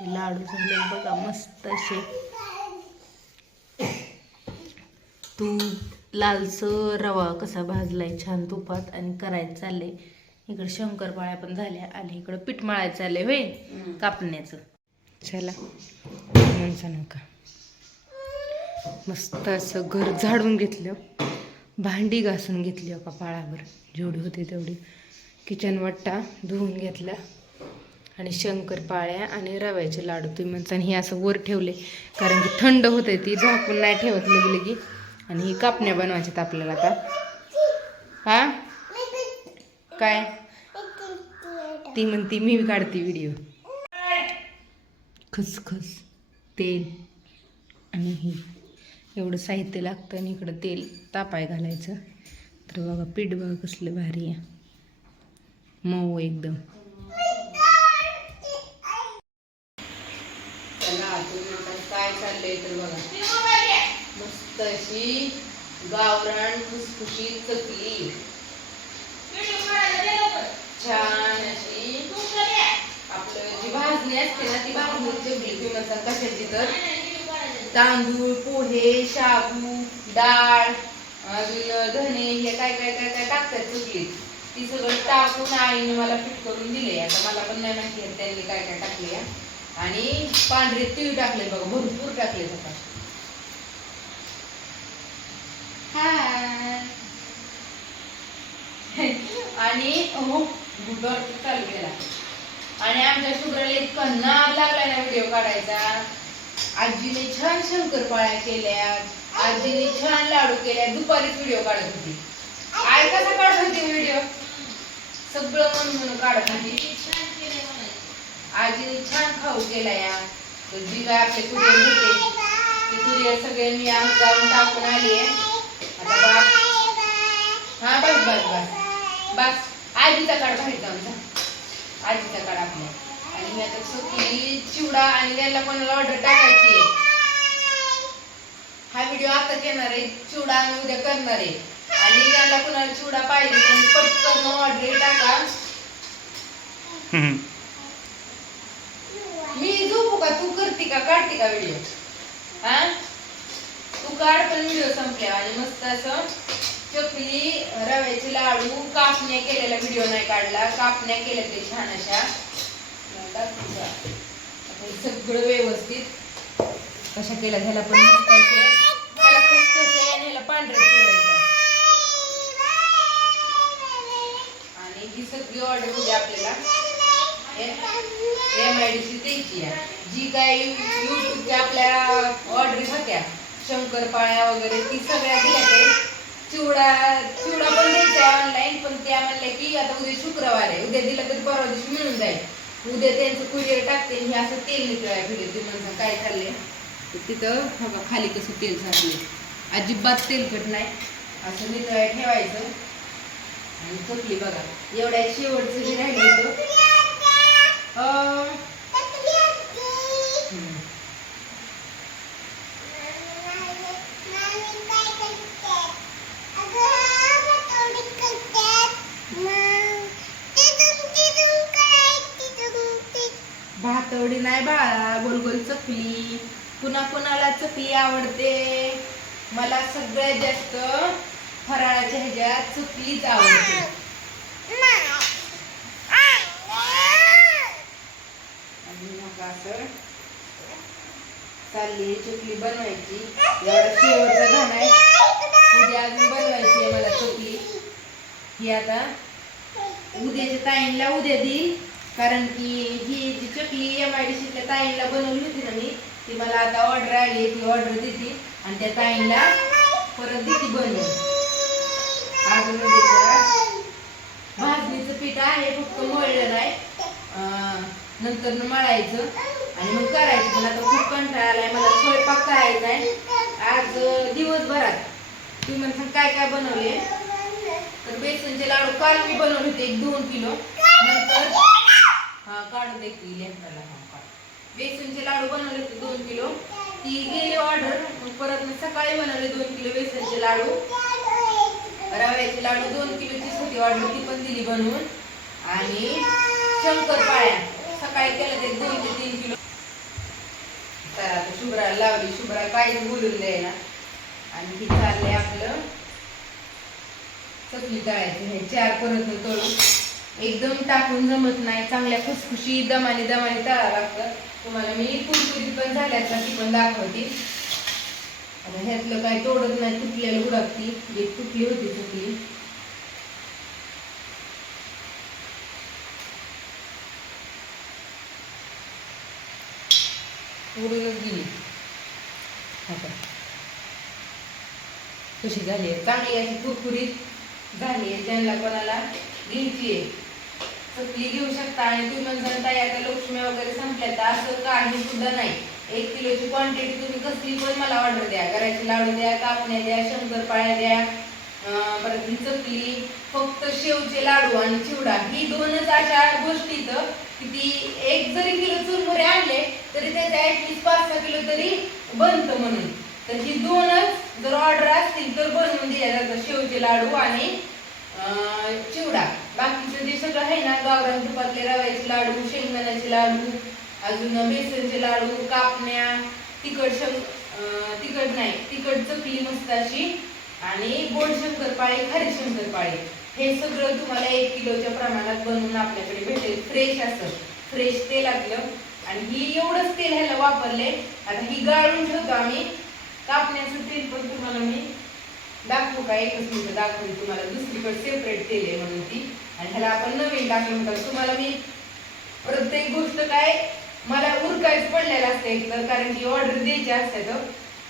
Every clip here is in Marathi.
हे लाडू झाले बघा मस्त असे. तूप लालसर रवा कसा भाजलाय छान तुपात आणि करायचं चाललंय. इकडे शंकरपाळ्या पण झाल्या आणि इकडं पीठ मळायचं चाललंय होय कापण्याचं. चला. माणसा नका. मस्त असं घर झाडून घेतलं. भांडी घासून घेतली का पाळाभर जेवढी होती तेवढी. किचन वट्टा धुवून घेतला आणि शंकरपाळ्या आणि रव्याचे लाडू तुम्ही म्हणता हे असं वर ठेवले. कारण की थंड होते ती झाकून नाही ठेवत लगे लगी. आणि ही कापण्या बनवायच्यात आपल्याला आता. हा? काय? ती म्हणती मी काढते व्हिडिओ खसखस तेल आणि हे. एवढं साहित्य लागतं आणि इकडं तेल तापाय घालायचं. तर बघा पीठ बघा कसलं भारी आहे. मऊ एकदम. काय चाललंय तर बघा. मस्त अशी गावरान खुसखुशीत चकली. छान अशी. आपलं जी भाजणी असते ना ती भाजणी चकली म्हणता कशाची तर. तांदूळ पोहे शाबू डाळ अजून धने हे काय काय काय काय टाकतात चकलीत ती सगळं टाकून आईने मला फिट करून दिले. आता मला पण नाही माहिती त्यांनी काय काय टाकले. आणि पांढरे तीळ टाकले बघा भरपूर टाकले बघा. आणि हो चालू केला. आणि आमच्या शुक्राला इतका नाद लागला ना व्हिडिओ काढायचा. आजीने छान शंकरपाळ्या केल्या आजीने छान लाडू केल्या दुपारीच व्हिडिओ काढत होती. आई कसा काढत होती व्हिडिओ? सगळं म्हणून म्हणून काढत होती. आजीने छान खाऊ केला या. जी काय आपले कुरिअर होते ते कुरिअर सगळे मी आज जाऊन टाकून आली आहे. आता हा बस बस बस. बस. आजीचा काढ बाहेर जाऊन जा. आजीचा काढ आपल्या आणि मी आता सुकी चिवडा आणि त्याला कोणाला ऑर्डर टाकायची आहे. हा व्हिडिओ आताच येणार आहे. चिवडा आणि उद्या करणार आहे. आणि त्याला कोणाला चिवडा पाहिजे पटकन ऑर्डर टाका मी झोपू का तू करते का काढते का व्हिडिओ हा? तू काढ पण व्हिडिओ संपल्या. आणि मस्त असं चकली रव्याचे लाडू कापण्या केलेला व्हिडिओ नाही काढला. कापण्या केल्या ते छान अशा. सगळं व्यवस्थित कशा केल्या ह्याला पण ह्याला आणि ह्याला पांढरं ठेवायचं आणि ही सगळी ऑर्डर होती आपल्याला. एम आय डी सी त्यांची जी काय युट्यूबच्या आपल्या ऑर्डर होत्या शंकरपाळ्या वगैरे ती सगळ्या दिल्या ते. चिवडा चिवडा पण द्यायचा ऑनलाईन पण त्या म्हणल्या की आता उद्या शुक्रवार आहे. उद्या दिला तरी परवा दिवशी मिळून जाईल. उद्या त्यांचं कुरिअर टाकते हे असं तेल निघतोय व्हिडिओ ते म्हणतात काय चाललंय तिथं बघा खाली कसं तेल साचले अजिबात तेलकट नाही. असं नितळ ठेवायचं. आणि चकली बघा. एवढ्या शेवटचं जे राहिलं होतं भातवडी नाही बाळा गोल गोल चकली. पुन्हा कुणाला चकली आवडते? मला सगळ्यात जास्त फराळाच्या ह्याच्यात चकलीच आवडते. आणि असं चालली चकली बनवायची. एवढा शेवटचा घाण आहे. उद्या अजून बनवायची आहे मला चकली. ही आता उद्याच्या ताईंला उद्या देईल कारण की ही जी चकली एम आय डी सीतल्या ताईंला बनवली होती ना मी ती मला आता ऑर्डर आली ती ऑर्डर देते आणि त्या ताईंला परत देते बनवून. अजून भाजणीचं पीठ आहे फक्त मळलं नाही अं, नंतर मळायचं. आणि मग करायचं. पण आता खूप कंटाळा आलाय. मला स्वयंपाक करायचा आहे. आज दिवसभरात. तुम्ही म्हणता काय काय बनवले? तर बेसनचे लाडू. काल मी बनवले होते एक दोन किलो. नंतर हा काढून दे की लेकराला, हा, बेसनचे लाडू बनवले होते दोन किलो. ती गेली ऑर्डर मग परत मी सकाळी बनवले दोन किलो बेसनचे लाडू. रव्याचे लाडू दोन किलोचीच होती ऑर्डर ती पण दिली बनवून. आणि शंकरपाळ्या. सकाळी केलं ते दोन ते तीन किलो. शुभ्रा लावली. शुभ्रा पाहिजे बोलून द्यायला आणि ही चाललंय आपलं चकली तळायची. हे चार परत तळून एकदम टाकून जमत नाही. चांगल्या खुसखुशी दमाने दमाने तळा लागतं. तुम्हाला मी कुरकुरीत पण झाल्यात ना ती पण दाखवते. आता ह्यातलं काही तोडत नाही तुटलेलं उडकती एक तुटली होती चकली. उडूनच गेली. आता. कशी झाली आहे? चांगली अशी कुरकुरीत झाली आहे. ज्यांना कोणाला घ्यायची आहे? चकली घेऊ शकता आणि तुम्ही म्हणता ताई आता लक्ष्मी वगैरे संपल्या तर असं काढणी सुद्धा नाही. एक किलोची क्वांटिटी तुम्ही कसली पण मला ऑर्डर द्या. करायची लाडू द्या कापण्या द्या शंकरपाळ्या द्या परत चकली फक्त शेवचे लाडू आणि चिवडा ही दोनच अशा गोष्टी किती ती एक जरी किलो चुरमुरे आणले तरी त्याच्या ऍटलीस्ट पाच सहा किलो तरी बनतं म्हणून. तर ही दोनच जर ऑर्डर असतील तर बनवून दिल्या जातात शेवचे लाडू आणि चिवडा. बाकीचं जे सगळं आहे ना गावरान तुपातले रव्याचे लाडू शेंगदाण्याचे लाडू अजून बेसनचे लाडू कापण्या तिखट शंक अं, तिखट नाही तिखट चकली मस्त अशी आणि गोड शंकरपाळे खारी शंकरपाळे हे सगळं तुम्हाला एक किलोच्या प्रमाणात बनवून आपल्याकडे भेटेल. फ्रेश असं. फ्रेश तेल लागलं आणि ही एवढंच तेल ह्याला वापरले आता ही गाळून ठेवतो आम्ही. कापण्याचं तेल पण तुम्हाला मी दाखवू का? एकच मिनिट दाखवली तुम्हाला दुसरीकडे सेपरेट तेल आहे म्हणून ती. आणि ह्याला आपण नवीन टाकलं म्हणतात तुम्हाला मी प्रत्येक गोष्ट काय? मला उरकायच पडलेलं असतं एकतर कारण की ऑर्डर द्यायची असते तर.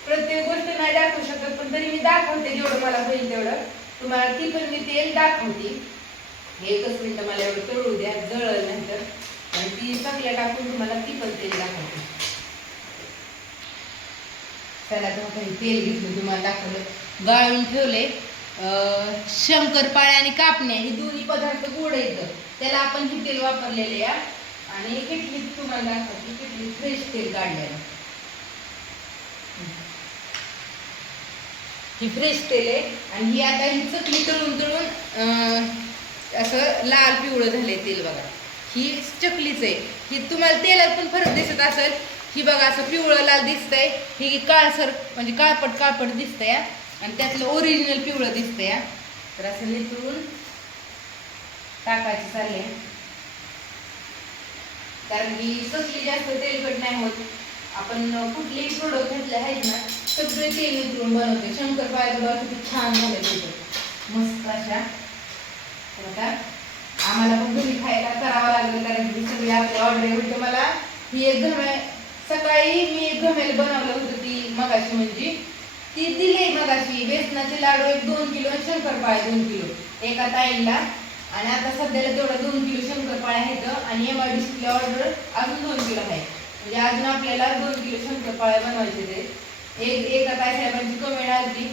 प्रत्येक गोष्ट नाही दाखवू शकत पण तरी मी दाखवते जेवढं मला होईल तेवढं. तुम्हाला ती पण मी तेल दाखवते. एकच मिनिट मला एवढं तळू द्या जळल नंतर. आणि ती सगळ्या टाकून तुम्हाला ती पण तेल दाखवते. त्याला काही तेल घेतलं तुम्हाला दाखवलं. गाळून ठेवले अं, शंकरपाळ्या आणि कापण्या हे दोन्ही पदार्थ गोड येतं त्याला आपण हे तेल वापरलेले या. आणि इटली तुम्हाला दाखवते किटली फ्रेश तेल काढलेलं ही फ्रेश तेल आहे आणि ही आता ही चकली तळून तळून असं लाल पिवळं झाले तेल बघा. ही चकलीच आहे. ही तुम्हाला तेलात पण फरक दिसत असेल. ही बघा असं पिवळं लाल दिसतंय. ही काळसर म्हणजे काळपट काळपट दिसतंय आहे आणि त्यातलं ओरिजिनल पिवळं दिसतंय आहे तर असं नितळून टाकायचं चालले कारण की चकली जास्त तेलकट नाही होत. आपण कुठलेही प्रोडक्ट घेतले आहेत ना सगळे तेल उतरून बनवते. शंकर बघा किती छान झालं तिथं मस्त अशा. बघा आम्हाला पण घरी खायला करावं लागेल कारण की सगळी आपली ऑर्डर होती मला ही एक घमे सकाळी मी एक घमेल बनवलं होतं ती मगाशी म्हणजे. ती दिली मगाशी. बेसनाचे लाडू एक दोन किलो आणि शंकरपाळे दोन किलो. एका ताईला. आणि आता सध्याला तेवढं दोन किलो शंकरपाळे आहेत आणि एम आय डी ऑर्डर अजून दोन किलो आहे. म्हणजे अजून आपल्याला दोन किलो शंकरपाळे बनवायचे ते एक एका ताई साहेबांची कमेंट आली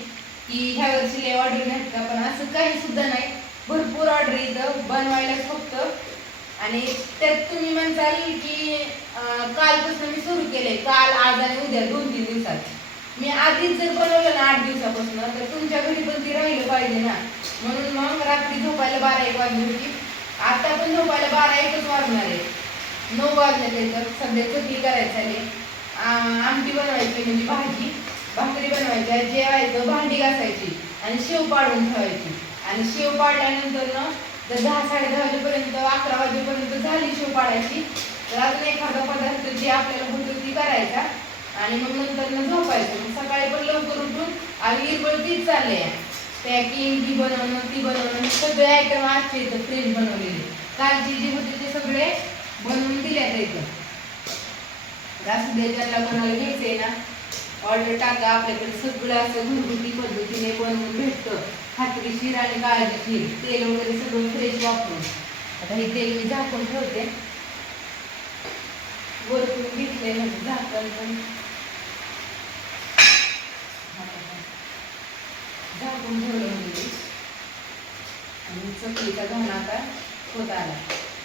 की ह्या वर्षी लय ऑर्डर नाही का पण असं काही सुद्धा नाही. भरपूर ऑर्डर इथं बनवायला फक्त. आणि त्यात तुम्ही म्हणताल की कालपासून मी सुरू केले काल आज आणि उद्या दोन तीन दिवसात. मी आधीच जर बनवलं ना आठ दिवसापासून तर तुमच्या घरी पण ती राहिलं पाहिजे ना. म्हणून मग रात्री झोपायला बारा एक वाजली होती. आता पण झोपायला बारा एकच वाजणार आहे. नऊ वाजले तर सध्या चटणी करायचं आहे आमटी बनवायची म्हणजे भाजी. भाकरी बनवायच्या जेवायचं भांडी घासायची आणि शेव पाडून ठेवायची. आणि शेव पाडल्यानंतर ना जर दहा साडे दहा वाजेपर्यंत अकरा वाजेपर्यंत झाली शेव पाडायची तर अजून एखादा पदार्थ जे आपल्याला होतो ती करायचा. आणि मग नंतर ना झोपायचं. मग सकाळी पण लवकर उठून आणि निर्बळ तीच चालले पॅकिंग ती बनवणं ती बनवणं सगळे आयटम आजचे इथं फ्रेश बनवलेले. कालचे जे होते ते सगळे बनवून दिल्यात इथं. असं दे ज्यांना कोणाला ना ऑर्डर टाका आपल्याकडे सगळं असं घरगुती पद्धतीने बनवून भेटतं. खात्रीशीर आणि काळजीशीर तेल वगैरे सगळं फ्रेश वापरून. आता हे तेल मी झाकून ठेवते. वरतून घेतले म्हणजे झाकण पण. झाकून ठेवलं म्हणजे. आणि चकलीचा घाणा आता होत आला.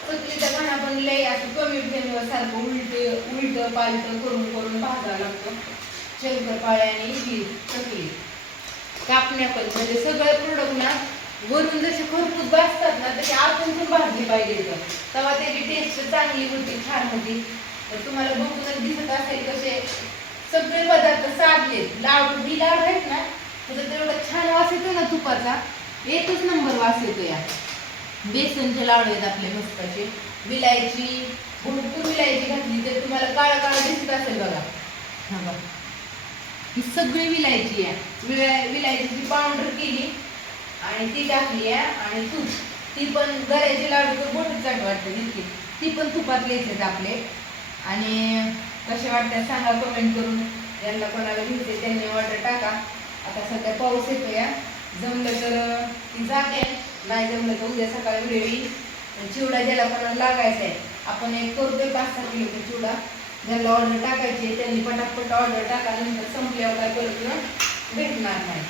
चकलीचा घाणा पण लय असं कमी फ्लेमवर सारखं उलट उलट पालट करून करून भाजावं लागतं. शंकरपाळे आणि ही चकली कापण्यापर्यंत पण सगळे प्रोडक्ट ना वरून जसे खरपूस भाजतात ना तसे आतून पण भाजली पाहिजे तर तेव्हा त्याची टेस्ट चांगली होती छान होती. तर तुम्हाला बघूनच दिसत असेल कसे सगळे पदार्थ साधले. लाडू बी लाडू आहेत ना त्याचा तेवढा छान वास येतो ना तुपाचा. एकच नंबर वास येतो या. बेसनचे लाडू आहेत आपले मस्त असे विलायची भरपूर विलायची घातली तर तुम्हाला काळा काळा दिसत असेल बघा. हा बघा. ही सगळी विलायची आहे. विलाय विलायचीची पावडर केली आणि ती टाकली आहे आणि तूप ती पण गऱ्याचे लाडू तर मोठीच चाट वाटतं इतकी ती पण तुपात घ्यायचे आपले. आणि कसे वाटतात सांगा कमेंट करून. यांना कोणाला घ्यायचे त्यांनी ऑर्डर टाका. आता सध्या पाऊस येतो या जमलं तर ती जाते. नाही जमलं तर उद्या सकाळी वेळी येईल. चिवडा ज्याला कोणाला लागायचा आहे आपण एक करतोय पाच सहा किलोचा चिवडा. ज्याला ऑर्डर टाकायची त्यांनी पटापट ऑर्डर टाकायला संपल्यावर काय परत भेटणार नाही.